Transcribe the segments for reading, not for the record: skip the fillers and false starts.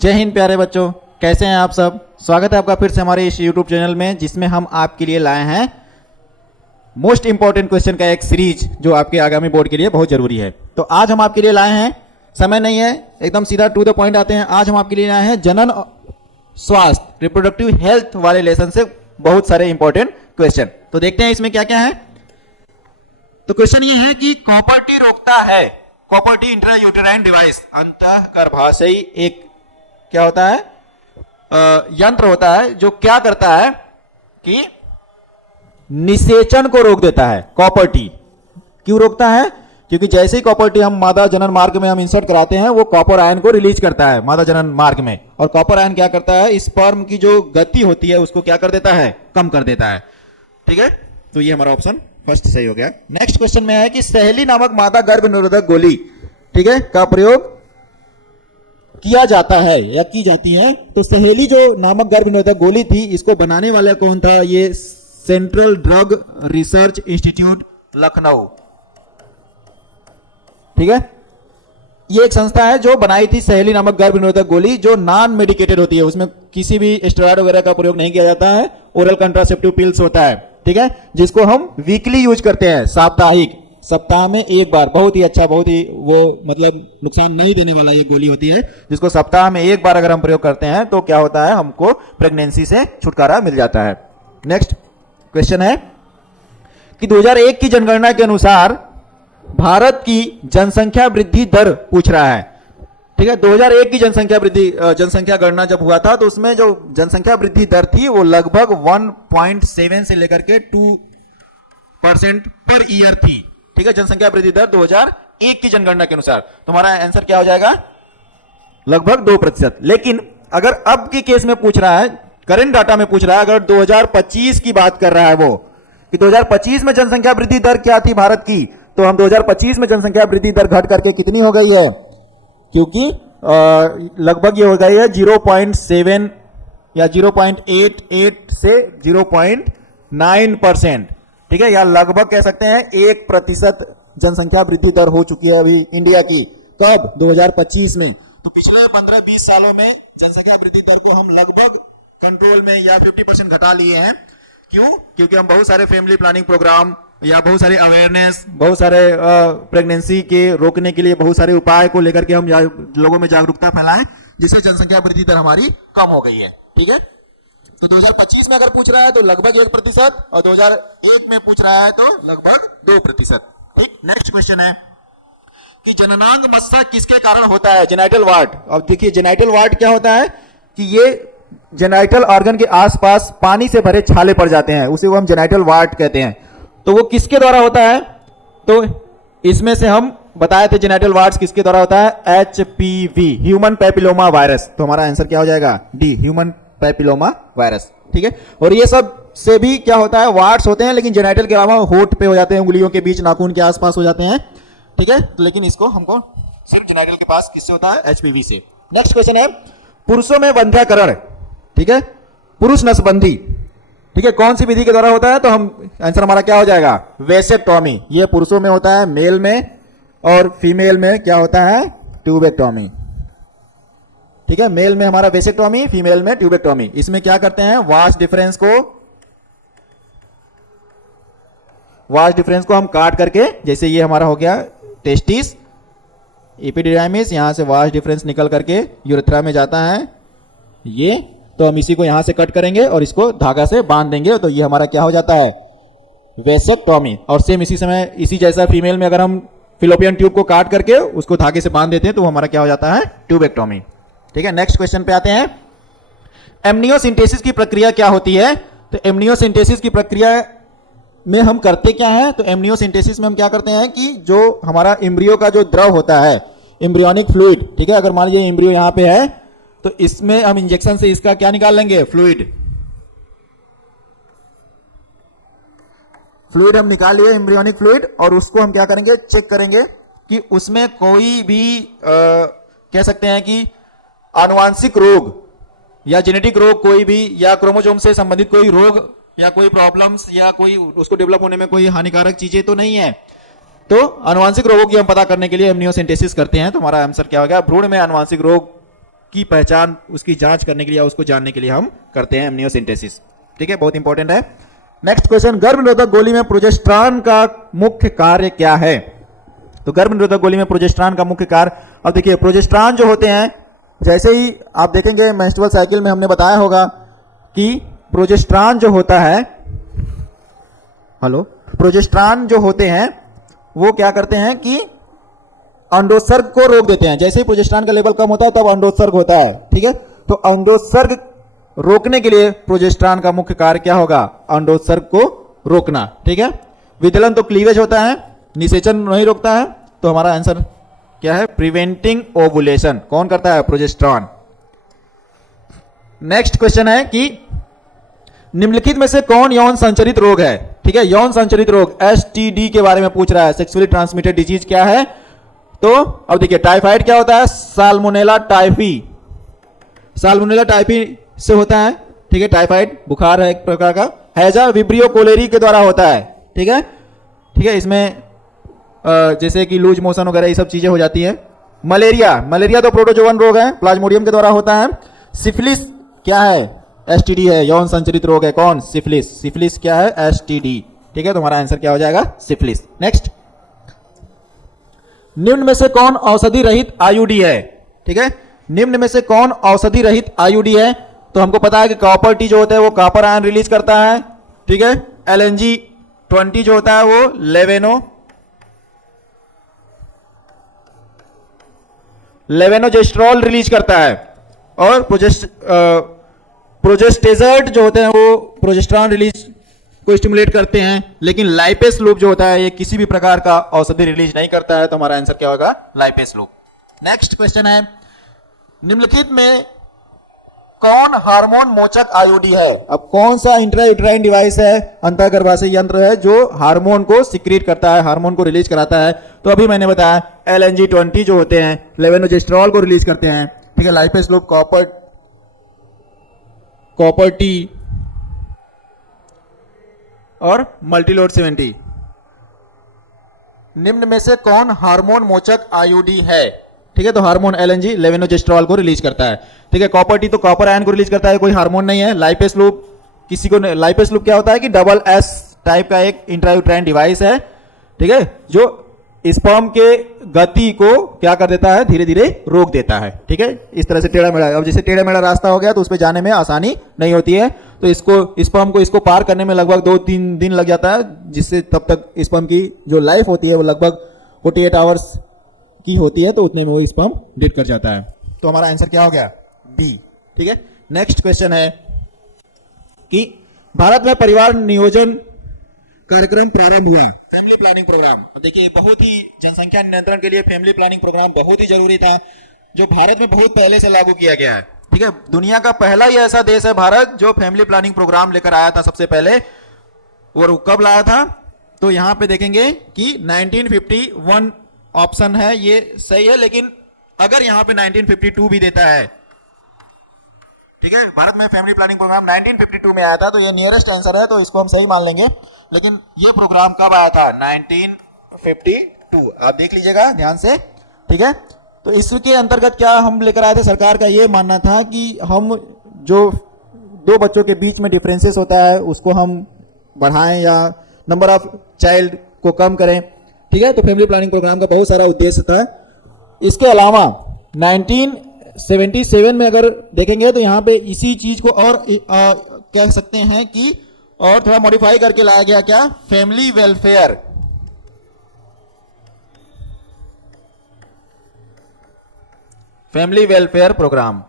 जय हिंद प्यारे बच्चों, कैसे हैं आप सब। स्वागत है आपका फिर से हमारे इस YouTube चैनल में, जिसमें हम आपके लिए लाए हैं मोस्ट इंपॉर्टेंट क्वेश्चन का एक सीरीज जो आपके आगामी बोर्ड के लिए बहुत जरूरी है। तो आज हम आपके लिए लाए हैं, समय नहीं है, एकदम सीधा टू द पॉइंट आते हैं। आज हम आपके लिए लाए हैं जनन स्वास्थ्य रिप्रोडक्टिव हेल्थ वाले लेसन से बहुत सारे इंपॉर्टेंट क्वेश्चन। तो देखते हैं इसमें क्या क्या है। तो क्वेश्चन ये है कि कॉपर टी रोकता है, कॉपर टी इंट्रायूटेराइन डिवाइस अंतःगर्भाशयी एक क्या होता है, यंत्र होता है जो क्या करता है कि निषेचन को रोक देता है। कॉपर टी क्यों रोकता है? क्योंकि जैसे ही कॉपर टी हम मादा जनन मार्ग में हम इंसर्ट कराते हैं, वो कॉपर आयन को रिलीज करता है मादा जनन मार्ग में, और कॉपर आयन क्या करता है, स्पर्म की जो गति होती है उसको क्या कर देता है, कम कर देता है। ठीक है, तो ये हमारा ऑप्शन फर्स्ट सही हो गया। नेक्स्ट क्वेश्चन में है कि सहेली नामक मादा गर्भ निरोधक गोली, ठीक है, का प्रयोग किया जाता है या की जाती है। तो सहेली जो नामक गर्भ निरोधक गोली थी, इसको बनाने वाला कौन था? ये central drug research institute Lucknow, ठीक है, ये एक संस्था है जो बनाई थी सहेली नामक गर्भ निरोधक गोली, जो नॉन मेडिकेटेड होती है, उसमें किसी भी स्टेरॉयड वगैरह का प्रयोग नहीं किया जाता है, ओरल कंट्रासेप्टिव पिल्स होता है, ठीक है, जिसको हम वीकली यूज करते हैं, साप्ताहिक, सप्ताह में एक बार। बहुत ही अच्छा, बहुत ही वो मतलब नुकसान नहीं देने वाला ये गोली होती है, जिसको सप्ताह में एक बार अगर हम प्रयोग करते हैं तो क्या होता है, हमको प्रेगनेंसी से छुटकारा मिल जाता है। नेक्स्ट क्वेश्चन है कि 2001 की जनगणना के अनुसार भारत की जनसंख्या वृद्धि दर पूछ रहा है। ठीक है, 2001 की जनसंख्या गणना जब हुआ था, तो उसमें जो जनसंख्या वृद्धि दर थी वो लगभग 1.7 से लेकर के 2% पर ईयर थी। ठीक है, जनसंख्या वृद्धि दर 2001 की जनगणना के अनुसार। तुम्हारा आंसर क्या हो जाएगा? लगभग 2%। लेकिन अगर अब के केस में पूछ रहा है, करंट डाटा में पूछ रहा है, अगर 2025 की बात कर रहा है वो, कि 2025 में जनसंख्या वृद्धि दर क्या थी भारत की, तो हम 2025 में जनसंख्या वृद्धि दर घट करके कितनी हो गई है? क्योंकि लगभग ये हो गई है 0.7 या 0.88 से 0.9%। ठीक है, या लगभग कह सकते हैं 1% जनसंख्या वृद्धि दर हो चुकी है अभी इंडिया की। कब? 2025 में। तो पिछले 15-20 सालों में जनसंख्या वृद्धि दर को हम लगभग कंट्रोल में या 50% घटा लिए हैं। क्यों? क्योंकि हम बहुत सारे फैमिली प्लानिंग प्रोग्राम या बहुत सारे अवेयरनेस, बहुत सारे प्रेगनेंसी के रोकने के लिए बहुत सारे उपाय को लेकर के हम लोगों में जागरूकता फैलाएं, जिससे जनसंख्या वृद्धि दर हमारी कम हो गई है। ठीक है, तो 2025 में अगर पूछ रहा है तो लगभग 1%, और 2001 में पूछ रहा है तो लगभग 2%। ठीक, नेक्स्ट क्वेश्चन है कि जननांग मत्सर किसके कारण होता है? Genital ward. अब देखिए, जेनाइटल वार्ड क्या होता है कि ये जेनाइटल ऑर्गन के आसपास पानी से भरे छाले पड़ जाते हैं, उसे हम जेनाइटल वार्ड कहते हैं। तो वो किसके द्वारा होता है? तो इसमें से हम बताए थे जेनाइटल वार्ड्स किसके द्वारा होता है? HPV, human papilloma virus. तो हमारा आंसर क्या हो जाएगा? D, human papilloma virus. ठीक है, और ये सब से भी क्या होता है, वार्ड्स होते हैं, लेकिन जेनाइटल के अलावा होठ पे हो जाते हैं, उंगलियों के बीच, नाखून के आसपास हो जाते हैं। ठीक है, लेकिन इसको हमको सिर्फ जेनाइटल के पास किससे होता है? HPV से। नेक्स्ट क्वेश्चन है पुरुषों में वंध्याकरण, ठीक है, पुरुष नसबंदी, ठीक है, कौन सी विधि के द्वारा होता है? तो हम आंसर हमारा क्या हो जाएगा? वेसेक्टॉमी। ये पुरुषों में होता है, मेल में, और फीमेल में क्या होता है? ट्यूबेक्टॉमी। ठीक है, मेल में हमारा वेसेक्टॉमी, फीमेल में ट्यूबेक्टॉमी। इसमें क्या करते हैं? वास्ट डिफरेंस को हम काट करके, जैसे ये हमारा हो गया टेस्टिस, एपिडिडाइमिस, यहां से वास्ट डिफरेंस निकल करके यूरेथ्रा में जाता है ये, तो हम इसी को यहां से कट करेंगे और इसको धागा से बांध देंगे, तो ये हमारा क्या हो जाता है? वेसेक्टॉमी। और सेम इसी समय, इसी जैसा फीमेल में अगर हम फिलोपियन ट्यूब को काट करके उसको धागे से बांध देते हैं तो हमारा क्या हो जाता है? ट्यूबेक्टॉमी। ठीक है, नेक्स्ट क्वेश्चन पे आते हैं। एमनियोसिंथेसिस की प्रक्रिया क्या होती है? तो एमनियोसिंथेसिस की प्रक्रिया में हम करते क्या है? तो एमनियोसिंथेसिस में हम क्या करते हैं कि जो हमारा एम्ब्रियो का जो द्रव होता है, एम्ब्रियोनिक फ्लूइड, ठीक है, अगर मान लीजिए एम्ब्रियो यहां पे है, तो इसमें हम इंजेक्शन से इसका क्या निकाल लेंगे? फ्लूइड हम निकाल लिए, एम्ब्रियोनिक फ्लूइड, और उसको हम क्या करेंगे? चेक करेंगे कि उसमें कोई भी कह सकते हैं कि आनुवांशिक रोग या जेनेटिक रोग कोई भी, या क्रोमोसोम से संबंधित कोई रोग या कोई प्रॉब्लम्स या कोई उसको डेवलप होने में कोई हानिकारक चीजें तो नहीं है। तो आनुवांशिक रोगों की हम पता करने के लिए एमनियोसेंटेसिस करते हैं। तो हमारा आंसर क्या हो गया? भ्रूण में आनुवांशिक रोग की पहचान, उसकी जांच करने के लिए या उसको जानने के लिए हम करते हैं एमनियोसेंटेसिस। ठीक है, बहुत इंपॉर्टेंट है। नेक्स्ट क्वेश्चन, गर्भ निरोधक गोली में प्रोजेस्टेरॉन का मुख्य कार्य क्या है? तो गर्भ निरोधक गोली में प्रोजेस्टेरॉन का मुख्य कार्य, अब देखिए प्रोजेस्टेरॉन जो होते हैं, जैसे ही आप देखेंगे मेंस्ट्रुअल साइकिल में हमने बताया होगा कि प्रोजेस्टेरॉन जो होता है, प्रोजेस्टेरॉन जो होते हैं वो क्या करते हैं कि अंडोत्सर्ग को रोक देते हैं। जैसे ही प्रोजेस्टेरॉन का लेवल कम होता है तब अंडोत्सर्ग होता है। ठीक है, तो अंडोत्सर्ग रोकने के लिए प्रोजेस्टेरॉन का मुख्य कार्य क्या होगा? अंडोत्सर्ग को रोकना। ठीक है, विदलन तो क्लीवेज होता है, निषेचन नहीं रोकता है, तो हमारा आंसर क्या है? प्रिवेंटिंग ओवुलेशन कौन करता है? प्रोजेस्टेरॉन। नेक्स्ट क्वेश्चन है कि निम्नलिखित में से कौन यौन संचरित रोग है? ठीक है, यौन संचरित रोग एसटीडी के बारे में पूछ रहा है। सेक्सुअली ट्रांसमिटेड डिजीज क्या है? तो अब देखिए टाइफाइड क्या होता है? साल्मोनेला टाइफी, साल्मोनेला टाइफी से होता है। ठीक है, टाइफाइड बुखार है एक प्रकार का। हैजा विब्रियो कोलेरी के द्वारा होता है। ठीक है, ठीक है, इसमें जैसे कि लूज मोशन वगैरह ये सब चीजें हो जाती है। मलेरिया, मलेरिया तो प्रोटोजोवन रोग है, प्लाज्मोडियम के द्वारा होता है। सिफिलिस क्या है? एसटीडी है, यौन संचरित रोग है। कौन? सिफिलिस। सिफिलिस क्या है? एसटीडी। ठीक है, तो हमारा आंसर क्या हो जाएगा? सिफिलिस। नेक्स्ट, निम्न में से कौन औषधि रहित आईयूडी है? ठीक है, निम्न में से कौन औषधि रहित आईयूडी है? तो हमको पता है कि कॉपर टी जो होता है वो कॉपर आयन रिलीज करता है। ठीक है, एलएनजी 20 जो होता है वो लेवेनोजेस्ट्रॉल रिलीज करता है। और प्रोजेस्टेजर्ट जो होते हैं वो प्रोजेस्टेरॉन रिलीज को स्टिमुलेट करते हैं। लेकिन लाइपेस लूप जो होता है ये किसी भी प्रकार का औषधि रिलीज नहीं करता है, तो हमारा आंसर क्या होगा? Lipase loop. नेक्स्ट क्वेश्चन है, निम्नलिखित में कौन हार्मोन मोचक आईयूडी है? अब कौन सा इंट्रायूटेराइन डिवाइस है, अंतःगर्भाशय यंत्र है जो हार्मोन को सिक्रीट करता है, हार्मोन को रिलीज कराता है? तो अभी मैंने बताया एलएनजी 20 जो होते हैं लेवेनोजेस्ट्रॉल को रिलीज करते हैं। ठीक है, लाइपेस लूप कॉपर टी और मल्टीलोड 70। निम्न में से कौन हार्मोन मोचक आईयूडी है? ठीक है, तो हार्मोन एलएनजी लेवेनोजेस्ट्रॉल को रिलीज करता है। ठीक है, कॉपर टी तो कॉपर आयन को रिलीज करता है, कोई हार्मोन नहीं है। लाइपेस लूप किसी को, लाइपेस लूप क्या होता है कि डबल एस टाइप का एक इंट्रायूटेराइन डिवाइस है। ठीक है, जो स्पर्म के गति को क्या कर देता है? धीरे धीरे रोक देता है। ठीक है, इस तरह से टेढ़ा मेढ़ा, अब जैसे टेढ़ा मेढ़ा रास्ता हो गया तो उस पर जाने में आसानी नहीं होती है, तो इसको स्पर्म को इसको पार करने में लगभग 2-3 दिन लग जाता है, जिससे तब तक स्पर्म की जो लाइफ होती है वो लगभग 48 आवर्स की होती है, तो उतने में वो स्पर्म डेड कर जाता है। तो हमारा आंसर क्या हो गया? बी। ठीक है, नेक्स्ट क्वेश्चन है कि भारत में परिवार नियोजन कार्यक्रम प्रारंभ हुआ, फैमिली प्लानिंग प्रोग्राम। देखिए बहुत ही जनसंख्या नियंत्रण के लिए फैमिली प्लानिंग प्रोग्राम बहुत ही जरूरी था, जो भारत में बहुत पहले से लागू किया गया है। ठीक है, दुनिया का पहला ही ऐसा देश है भारत जो फैमिली प्लानिंग प्रोग्राम लेकर आया था सबसे पहले। और कब लाया था? तो यहां पे देखेंगे कि 1951 ऑप्शन है, ये सही है, लेकिन अगर यहां पे 1952 भी देता है, ठीक है, भारत में फैमिली प्लानिंग प्रोग्राम 1952 में आया था, तो ये नियरेस्ट आंसर है, तो इसको हम सही मान लेंगे। लेकिन ये प्रोग्राम कब आया था? 1952। आप देख लीजिएगा ध्यान से। ठीक है, तो इसके अंतर्गत क्या हम लेकर आए थे? सरकार का ये मानना था कि हम जो दो बच्चों के बीच में डिफरेंसेस होता है उसको हम बढ़ाएं या नंबर ऑफ चाइल्ड को कम करें। ठीक है, तो फैमिली प्लानिंग प्रोग्राम का बहुत सारा उद्देश्य था। इसके अलावा 1977 में अगर देखेंगे तो यहाँ पे इसी चीज को और कह सकते हैं कि और थोड़ा मॉडिफाई करके लाया गया, क्या? Family welfare. Family welfare programme.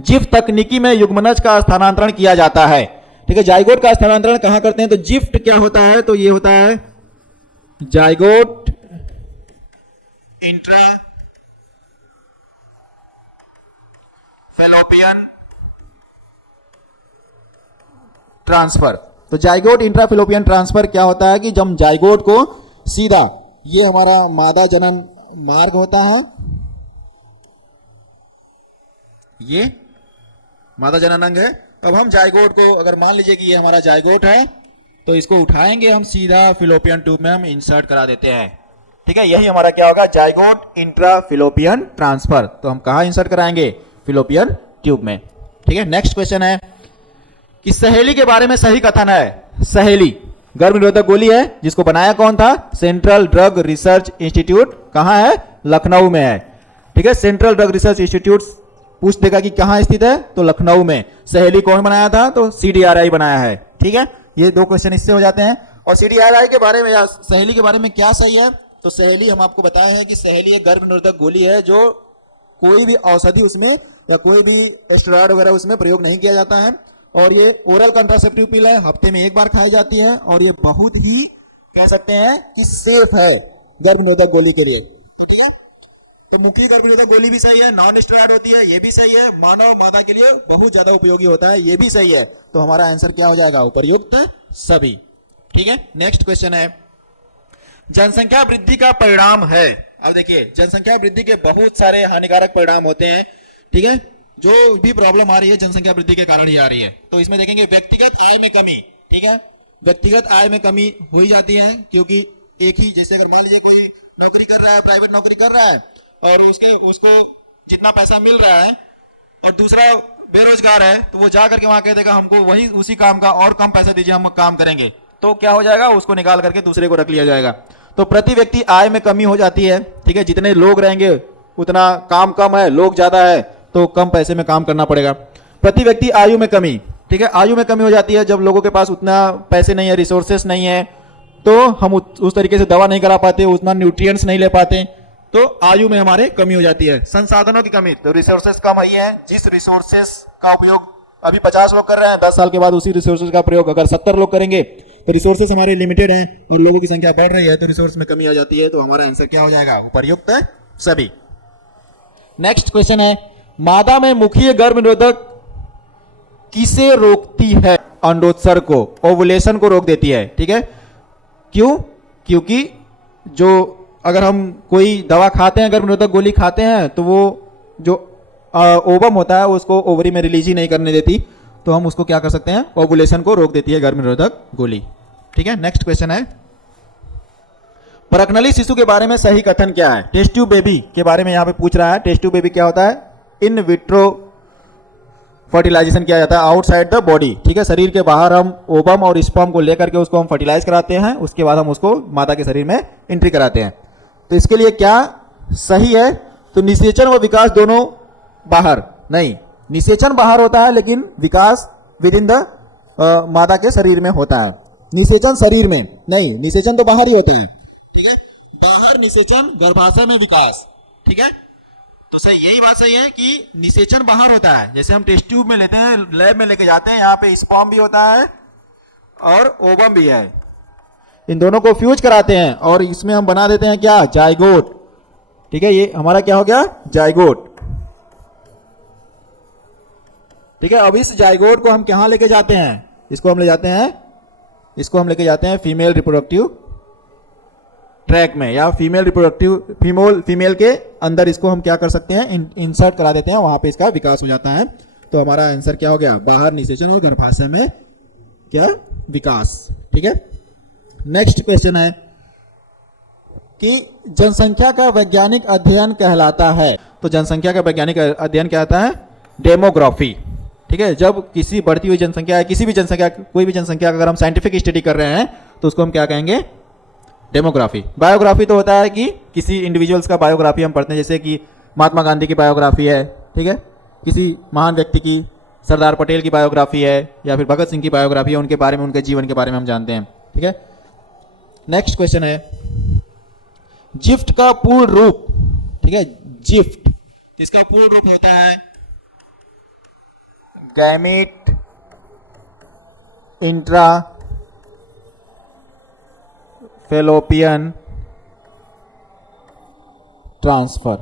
GIFT तकनीकी में युग्मनज का स्थानांतरण किया जाता है। ठीक है, जाइगोट का स्थानांतरण कहां करते हैं? तो जिफ्ट क्या होता है? तो ये होता है जाइगोट इंट्रा फैलोपियन ट्रांसफर। तो जाइगोट इंट्राफिलोपियन ट्रांसफर क्या होता है कि जब जाइगोट को सीधा, ये हमारा मादा जनन मार्ग होता है, ये मादा जनन अंग है। अब हम जाइगोट को, अगर मान लीजिए कि ये हमारा जाइगोट है, तो इसको उठाएंगे हम सीधा फिलोपियन ट्यूब में हम इंसर्ट करा देते हैं। ठीक है, यही हमारा क्या होगा, जाइगोट इंट्राफिलोपियन ट्रांसफर। तो हम कहां इंसर्ट कराएंगे, फिलोपियन ट्यूब में। ठीक है, नेक्स्ट क्वेश्चन है कि सहेली के बारे में सही कथन है। सहेली गर्भ निरोधक गोली है, जिसको बनाया कौन था, सेंट्रल ड्रग रिसर्च इंस्टीट्यूट। कहां है, लखनऊ में है। ठीक है, सेंट्रल ड्रग रिसर्च इंस्टीट्यूट पूछ देगा कि कहां स्थित है, तो लखनऊ में। सहेली कौन बनाया था, तो CDRI बनाया है। ठीक है, ये 2 क्वेश्चन इससे हो जाते हैं। और CDRI के बारे में या सहेली के बारे में क्या सही है, तो सहेली हम आपको बताए हैं कि सहेली एक गर्भ निरोधक गोली है जो कोई भी औषधि उसमें या कोई भी स्टेरॉयड वगैरह उसमें प्रयोग नहीं किया जाता है। और ये ओरल कंट्रासेप्टिव पिल है, हफ्ते में 1 बार खाई जाती है। और ये बहुत ही कह सकते हैं कि सेफ है गर्भ निरोधक गोली के लिए। तो ठीक है, तो मुख्य गर्भ निरोधक गोली भी सही है, नॉन स्टेरॉयड होती है, ये भी सही है, मानव मादा के लिए बहुत ज्यादा उपयोगी होता है, ये भी सही है। तो हमारा आंसर क्या हो जाएगा, उपर्युक्त सभी। ठीक है, नेक्स्ट क्वेश्चन है, जनसंख्या वृद्धि का परिणाम है। अब देखिए, जनसंख्या वृद्धि के बहुत सारे हानिकारक परिणाम होते हैं। ठीक है, जो भी प्रॉब्लम आ रही है जनसंख्या वृद्धि के कारण ही आ रही है। तो इसमें देखेंगे व्यक्तिगत आय में कमी। ठीक है, व्यक्तिगत आय में कमी हो ही जाती है, क्योंकि एक ही, जैसे अगर मान लीजिए कोई नौकरी कर रहा है, प्राइवेट नौकरी कर रहा है, और उसको जितना पैसा मिल रहा है, और दूसरा बेरोजगार है, तो वो जा करके वहां कह देगा हमको वही उसी काम का और कम पैसे दीजिए, हम काम करेंगे। तो क्या हो जाएगा, उसको निकाल करके दूसरे को रख लिया जाएगा। तो प्रति व्यक्ति आय में कमी हो जाती है। ठीक है, जितने लोग रहेंगे उतना काम कम है, लोग ज्यादा है, तो कम पैसे में काम करना पड़ेगा। प्रति व्यक्ति आयु में कमी। ठीक है, आयु में कमी हो जाती है जब लोगों के पास उतना पैसे नहीं है, रिसोर्सेस नहीं है, तो हम उस तरीके से दवा नहीं करा पाते, उतना न्यूट्रिएंट्स नहीं ले पाते, तो आयु में हमारे कमी हो जाती है। संसाधनों की कमी, तो रिसोर्सेस कम आई है। जिस रिसोर्सेस का उपयोग अभी 50 लोग कर रहे हैं, 10 साल के बाद उसी रिसोर्सेज का प्रयोग अगर 70 लोग करेंगे, तो रिसोर्सेस हमारे लिमिटेड हैं और लोगों की संख्या बढ़ रही है, तो रिसोर्स में कमी आ जाती है। तो हमारा आंसर क्या हो जाएगा, उपर्युक्त सभी। नेक्स्ट क्वेश्चन है, मादा में मुख्य गर्भ निरोधक किसे रोकती है, अंडोत्सर्ग को, ओवुलेशन को रोक देती है। ठीक है, क्यों, क्योंकि जो अगर हम कोई दवा खाते हैं, गर्भ निरोधक गोली खाते हैं, तो वो जो ओवम होता है उसको ओवरी में रिलीज ही नहीं करने देती, तो हम उसको क्या कर सकते हैं, ओवुलेशन को रोक देती है गर्भ निरोधक गोली। ठीक है, नेक्स्ट क्वेश्चन है, परकनली शिशु के बारे में सही कथन क्या है। टेस्ट ट्यूब बेबी के बारे में यहां पे पूछ रहा है। टेस्ट ट्यूब बेबी क्या होता है, इन विट्रो फर्टिलाइजेशन किया जाता है आउटसाइड द बॉडी। ठीक है, शरीर के बाहर हम ओवम और स्पर्म को लेकर के उसको हम फर्टिलाइज कराते हैं, उसके बाद हम उसको माता के शरीर में एंट्री कराते हैं। तो इसके लिए क्या सही है, तो निषेचन व विकास दोनों बाहर नहीं, निषेचन बाहर होता है लेकिन विकास विद इन द मादा के शरीर में होता है। निषेचन शरीर में नहीं, निषेचन तो बाहर ही होता है। ठीक है, बाहर निषेचन, गर्भाशय में विकास। ठीक है, तो सही, यही बात सही है कि निषेचन बाहर होता है। जैसे हम टेस्ट ट्यूब में लेते हैं, लैब में लेके जाते हैं, यहाँ पे स्पर्म भी होता है और ओवम भी है, इन दोनों को फ्यूज कराते हैं और इसमें हम बना देते हैं क्या, जाइगोट। ठीक है, ये हमारा क्या हो गया, जाइगोट। ठीक है, अब इस जाइगोट को हम कहां लेके जाते हैं, इसको हम लेके जाते हैं फीमेल रिप्रोडक्टिव ट्रैक में, या फीमेल के अंदर इसको हम क्या कर सकते हैं, इंसर्ट करा देते हैं, वहां पे इसका विकास हो जाता है। तो हमारा आंसर क्या हो गया, बाहर निषेचन और गर्भाशय में क्या, विकास। ठीक है, नेक्स्ट क्वेश्चन है कि जनसंख्या का वैज्ञानिक अध्ययन कहलाता है। तो जनसंख्या का वैज्ञानिक अध्ययन क्या आता है, डेमोग्राफी। ठीक है, जब किसी बढ़ती हुई जनसंख्या है, किसी भी जनसंख्या, कोई भी जनसंख्या का अगर हम साइंटिफिक स्टडी कर रहे हैं, तो उसको हम क्या कहेंगे, डेमोग्राफी। बायोग्राफी तो होता है कि किसी इंडिविजुअल्स का बायोग्राफी हम पढ़ते हैं, जैसे कि महात्मा गांधी की बायोग्राफी है। ठीक है, किसी महान व्यक्ति की, सरदार पटेल की बायोग्राफी है, या फिर भगत सिंह की बायोग्राफी है, उनके बारे में, उनके जीवन के बारे में हम जानते हैं। ठीक है, नेक्स्ट क्वेश्चन है, जिफ्ट का पूर्ण रूप। ठीक है, जिफ्ट, इसका पूर्ण रूप होता है गैमीट इंट्रा फेलोपियन ट्रांसफर।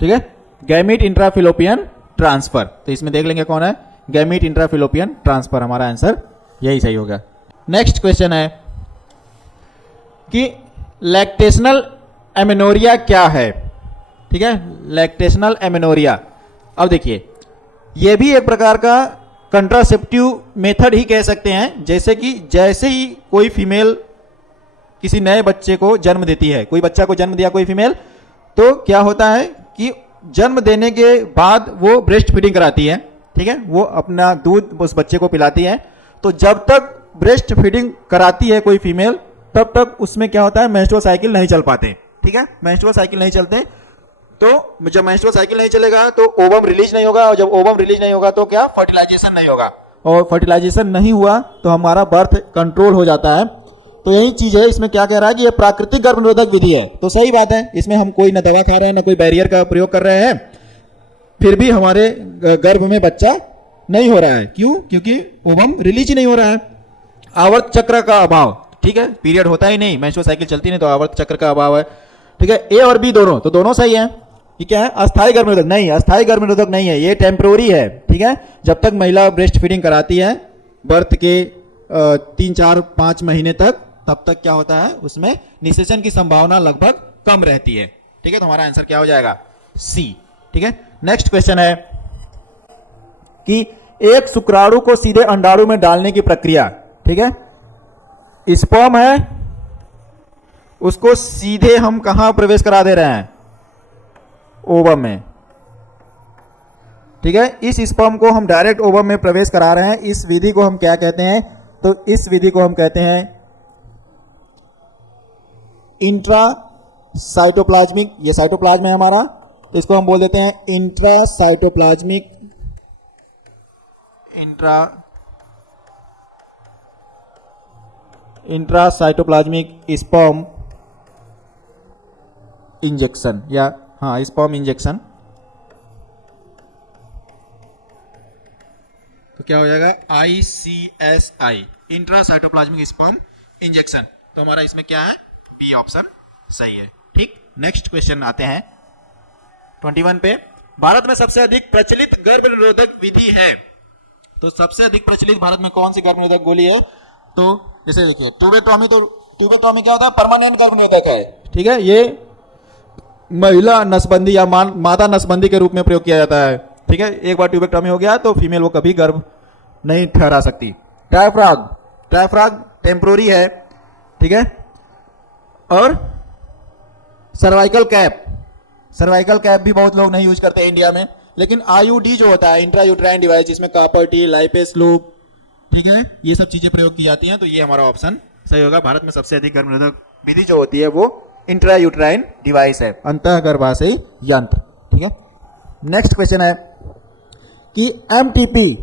ठीक है, गैमीट इंट्राफिलोपियन ट्रांसफर। तो इसमें देख लेंगे कौन है, गैमीट इंट्राफिलोपियन ट्रांसफर। हमारा आंसर यही सही होगा। नेक्स्ट क्वेश्चन है कि लैक्टेशनल एमेनोरिया क्या है। ठीक है, लैक्टेशनल एमेनोरिया, अब देखिए, यह भी एक प्रकार का कंट्रासेप्टिव मेथड ही कह सकते हैं। जैसे कि जैसे ही कोई फीमेल किसी नए बच्चे को जन्म देती है, कोई बच्चा को जन्म दिया कोई फीमेल, तो क्या होता है कि जन्म देने के बाद वो ब्रेस्ट फीडिंग कराती है, ठीक है, वो अपना दूध उस बच्चे को पिलाती है। तो जब तक ब्रेस्ट फीडिंग कराती है कोई फीमेल, तब तक उसमें क्या होता है, मेंस्ट्रुअल साइकिल नहीं चल पाते, ठीक है, मेंस्ट्रुअल साइकिल नहीं चलते। तो जब मेंस्ट्रुअल साइकिल नहीं चलेगा तो ओवम रिलीज नहीं होगा, और जब ओवम रिलीज नहीं होगा तो क्या, फर्टिलाइजेशन नहीं होगा, और फर्टिलाइजेशन नहीं हुआ तो हमारा बर्थ कंट्रोल हो जाता है। तो यही चीज है, इसमें क्या कह रहा है कि ये प्राकृतिक गर्भनिरोधक विधि है। तो सही बात है, इसमें हम कोई ना दवा खा रहे हैं ना कोई बैरियर का प्रयोग कर रहे हैं, फिर भी हमारे गर्भ में बच्चा नहीं हो रहा है। क्यों? क्योंकि ओवम रिलीज ही नहीं हो रहा है। आवर्त चक्र का अभाव, ठीक है, पीरियड होता ही नहीं, मेंस्ट्रुअल साइकिल चलती नहीं, तो आवर्त चक्र का अभाव है, ठीक है। ए और बी दोनों, तो दोनों सही है। ये क्या है, अस्थायी गर्भनिरोधक नहीं, अस्थायी गर्भनिरोधक नहीं है, ये टेम्पोररी है, ठीक है। जब तक महिला ब्रेस्ट फीडिंग कराती है बर्थ के 3-4-5 महीने तक, तब तक क्या होता है, उसमें निषेचन की संभावना लगभग कम रहती है, ठीक है। तो हमारा आंसर क्या हो जाएगा, सी, ठीक है। नेक्स्ट क्वेश्चन है कि एक शुक्राणु को सीधे अंडाणु में डालने की प्रक्रिया, ठीक है, स्पर्म है, उसको सीधे हम कहां प्रवेश करा दे रहे हैं, ओवम में, ठीक है। इस स्पर्म को हम डायरेक्ट ओवम में प्रवेश करा रहे हैं। इस विधि को हम क्या कहते हैं, तो इस विधि को हम कहते हैं इंट्रा साइटोप्लाज्मिक, ये साइटोप्लाज्म है हमारा, तो इसको हम बोल देते हैं इंट्रा साइटोप्लाज्मिक स्पर्म इंजेक्शन, या हाँ स्पर्म इंजेक्शन। तो क्या हो जाएगा, ICSI, intra cytoplasmic sperm injection. तो हमारा इसमें क्या है, बी ऑप्शन सही है, ठीक। नेक्स्ट क्वेश्चन आते हैं 21 पे। भारत में सबसे अधिक प्रचलित गर्भनिरोधक विधि है, तो सबसे अधिक प्रचलित भारत में कौन सी गर्भनिरोधक गोली है, तो जैसे देखिए ट्यूबेक्टॉमी, तो ट्यूबेक्टॉमी क्या होता है, परमानेंट गर्भनिरोधक है, ठीक है। ये महिला नसबंदी या मादा नसबंदी के रूप में प्रयोग किया जाता है, ठीक है। एक बार ट्यूबेक्टॉमी हो गया तो फीमेल वो कभी गर्भ नहीं ठहरा सकती। डायफ्राग टेम्पोररी है, ठीक है। और सर्वाइकल कैप भी बहुत लोग नहीं यूज करते इंडिया में, लेकिन IUD जो होता है, इंट्रा यूट्राइन डिवाइस, जिसमें कॉपर टी, लाइपेस लूप, ठीक है, ये सब चीजें प्रयोग की जाती हैं। तो ये हमारा ऑप्शन सही होगा। भारत में सबसे अधिक गर्भनिरोधक विधि जो होती है वो इंट्रा यूट्राइन डिवाइस है, अंतःगर्भाशयी यंत्र, ठीक है। नेक्स्ट क्वेश्चन है कि MTP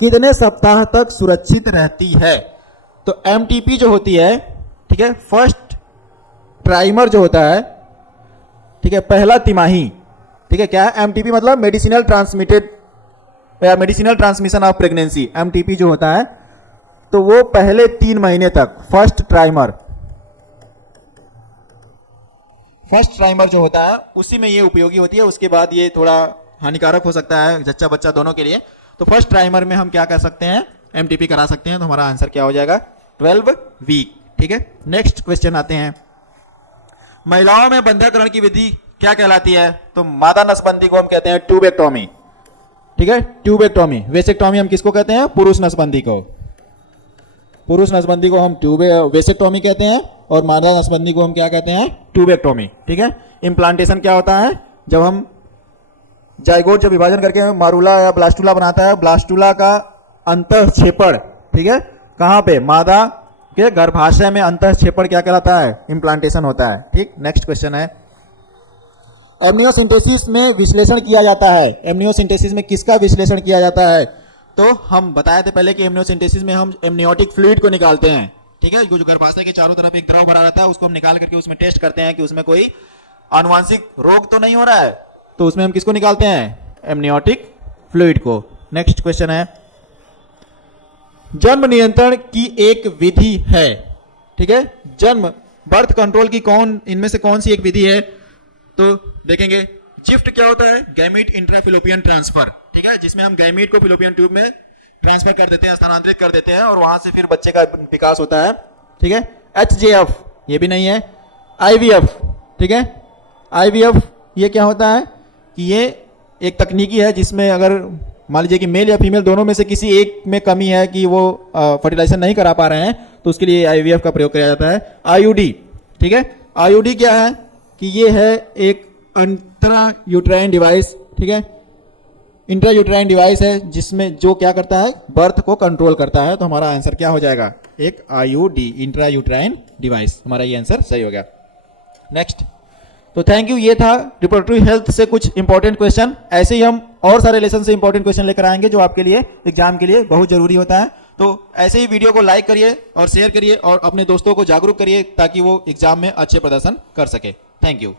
कितने सप्ताह तक सुरक्षित रहती है, तो MTP जो होती है, ठीक है, फर्स्ट ट्राइमर जो होता है, ठीक है, पहला तिमाही, ठीक है। क्या है MTP, मतलब मेडिसिनल ट्रांसमिटेड या medicinal transmission of pregnancy, MTP जो होता है, तो वो पहले 3 महीने तक, फर्स्ट ट्राइमर जो होता है उसी में ये उपयोगी होती है। उसके बाद ये थोड़ा हानिकारक हो सकता है जच्चा बच्चा दोनों के लिए। तो फर्स्ट ट्राइमर में हम क्या कर सकते हैं, MTP करा सकते हैं। तो हमारा आंसर क्या हो जाएगा, 12 वीक, ठीक है। नेक्स्ट क्वेश्चन आते हैं, महिलाओं में बंध्याकरण की विधि क्या कहलाती है, तो मादा नसबंदी को हम कहते हैं ट्यूबेक्टॉमी, ठीक है, ट्यूबेक्टॉमी। वेसेक्टॉमी हम किसको कहते हैं, पुरुष नसबंदी को हम वेसेक्टॉमी कहते हैं, और मादा नसबंदी को हम क्या कहते हैं, ट्यूबेक्टॉमी, ठीक है। इम्प्लांटेशन क्या होता है, जब हम जाइगोट जब विभाजन करके मारूला या ब्लास्टुला बनाता है, ब्लास्टुला का अंतःक्षेपण, ठीक है, कहां पे, मादा के गर्भाशय में अंतःक्षेपण क्या कहलाता है, इम्प्लांटेशन होता है, ठीक। नेक्स्ट क्वेश्चन है, एमनियोसिंथेसिस में विश्लेषण किया जाता है, एमनियोसिंथेसिस में किसका विश्लेषण किया जाता है, तो हम बताए थे पहले कि एमनियोसिंथेसिस में हम एमनियोटिक फ्लूइड को निकालते हैं, ठीक है। जो गर्भाशय के चारों तरफ एक द्रव भरा रहता है, उसको हम निकाल करके उसमें टेस्ट करते हैं कि उसमें कोई आनुवांशिक रोग तो नहीं हो रहा है, तो उसमें हम किसको निकालते हैं, एमनियोटिक फ्लूइड को। नेक्स्ट क्वेश्चन है, जन्म नियंत्रण की एक विधि है, ठीक है, बर्थ कंट्रोल की इनमें से कौन सी एक विधि है, तो देखेंगे जिफ्ट क्या होता है, गैमीट इंट्राफिलोपियन ट्रांसफर, ठीक है, जिसमें हम गैमीट को फिलोपियन ट्यूब में ट्रांसफर कर देते हैं, स्थानांतरित कर देते हैं, और वहां से फिर बच्चे का विकास होता है, ठीक है। HJF ये भी नहीं है। IVF, ठीक है, IVF ये क्या होता है कि ये एक तकनीकी है जिसमें अगर मान लीजिए कि मेल या फीमेल दोनों में से किसी एक में कमी है कि वो फर्टिलाइजेशन नहीं करा पा रहे हैं, तो उसके लिए आईवीएफ का प्रयोग किया जाता है। आईयूडी, ठीक है, आईयूडी क्या है कि ये है एक इंट्रा यूट्राइन डिवाइस, ठीक है, इंट्रा यूट्राइन डिवाइस है जिसमें जो क्या करता है, बर्थ को कंट्रोल करता है। तो हमारा आंसर क्या हो जाएगा, एक आईयूडी, इंट्रा यूट्राइन डिवाइस, हमारा ये आंसर सही हो गया। नेक्स्ट, तो थैंक यू, ये था रिप्रोडक्टिव हेल्थ से कुछ इंपॉर्टेंट क्वेश्चन। ऐसे ही हम और सारे लेसन से इंपॉर्टेंट क्वेश्चन लेकर आएंगे जो आपके लिए एग्जाम के लिए बहुत जरूरी होता है। तो ऐसे ही वीडियो को लाइक करिए और शेयर करिए और अपने दोस्तों को जागरूक करिए ताकि वो एग्जाम में अच्छे प्रदर्शन कर सके। Thank you.